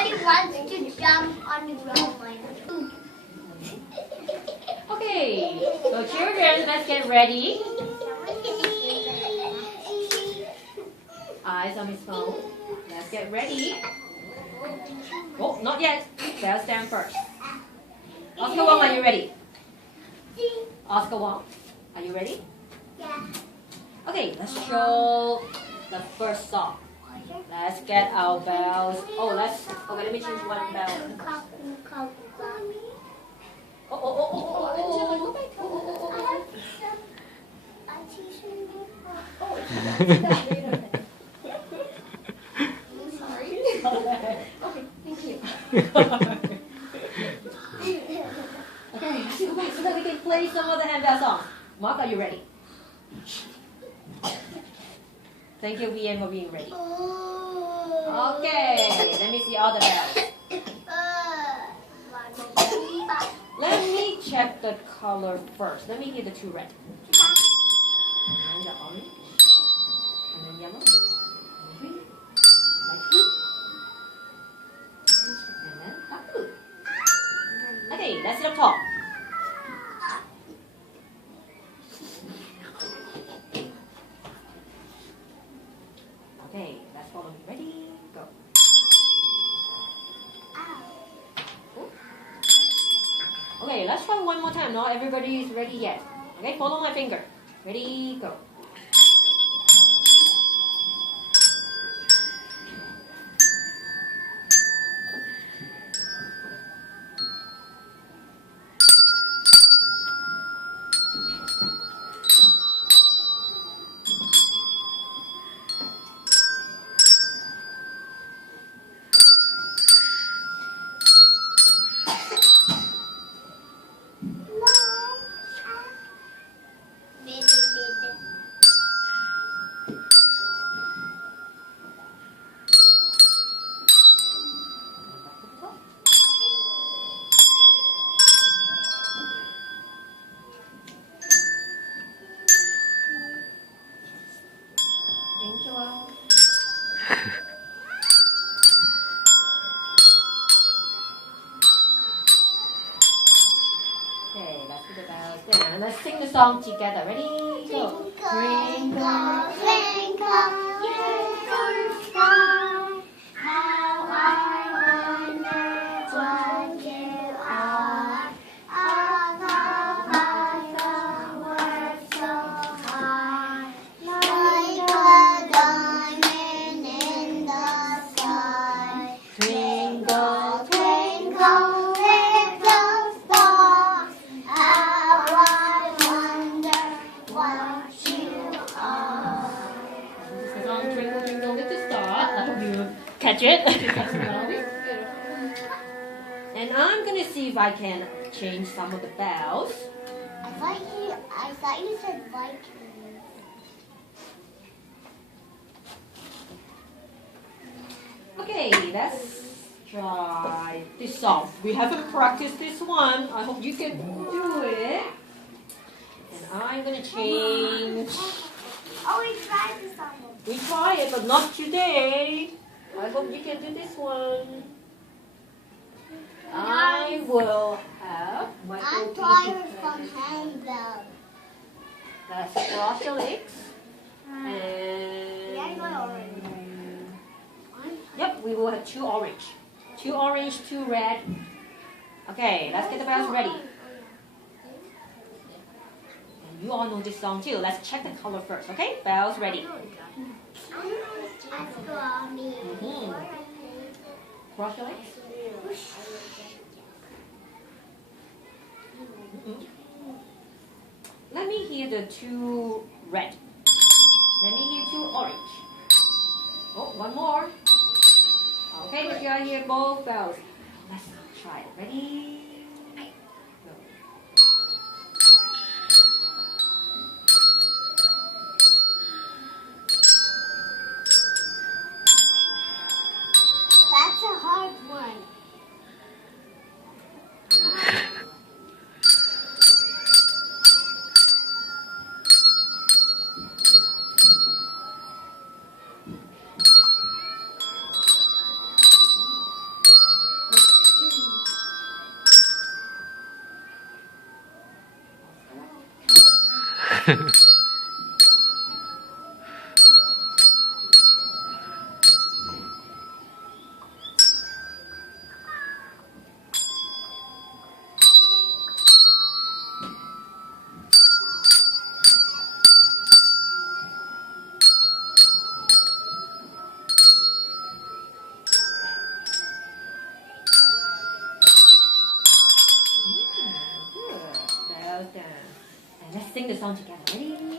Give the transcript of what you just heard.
Everybody wants to jump on the ground. Okay, so children, let's get ready. Eyes on his phone. Let's get ready. Oh, not yet. Bell stand first. Oscar Wong, are you ready? Oscar Wong, are you ready? Yeah. Okay, let's show the first song. Let's get our bells. Oh, okay, let me choose one bell. Okay, thank you. Okay, let's go back so that we can play some of the handbell songs. Mark, are you ready? Thank you, VM, for being ready. Okay, let me see all the bells. Let me check the color first. Let me hear the two red. And the orange. And then yellow. And green. Light blue. And then dark blue. Okay, let's see the top. Okay, let's follow me. Ready? Go. Okay, let's try one more time. Not everybody is ready yet. Okay, follow my finger. Ready? Go. Angela. Okay, let's do the bells again. And let's sing the song together. Ready? Go. Twinkle, twinkle, little star, how I wonder what you are. Above the world so high, like a diamond in the sky. Twinkle, Twinkle, little star, how I wonder what you are. This is the song Twinkle Twinkle Little Star. I hope you catch it. And I'm gonna see if I can change some of the bells. I thought you said Vikings. Okay, let's try this song. We haven't practiced this one. I hope you can do it. And I'm gonna change. Oh, we tried this song. We try it, but not today. I hope you can do this one. I will have my I'm tired from handbell. Let's cross your legs. Yeah, I got And orange. yep, we will have two orange. Two orange, two red. Okay, let's get the bells ready. And you all know this song too. Let's check the color first, okay? Bells ready. Cross your legs. Let me hear the two red. Let me hear two orange. Oh, one more. Okay, if you are here, both bells. Let's try it. Ready? Go. That's a hard one. Good. Well done. And let's sing the song together. Ready?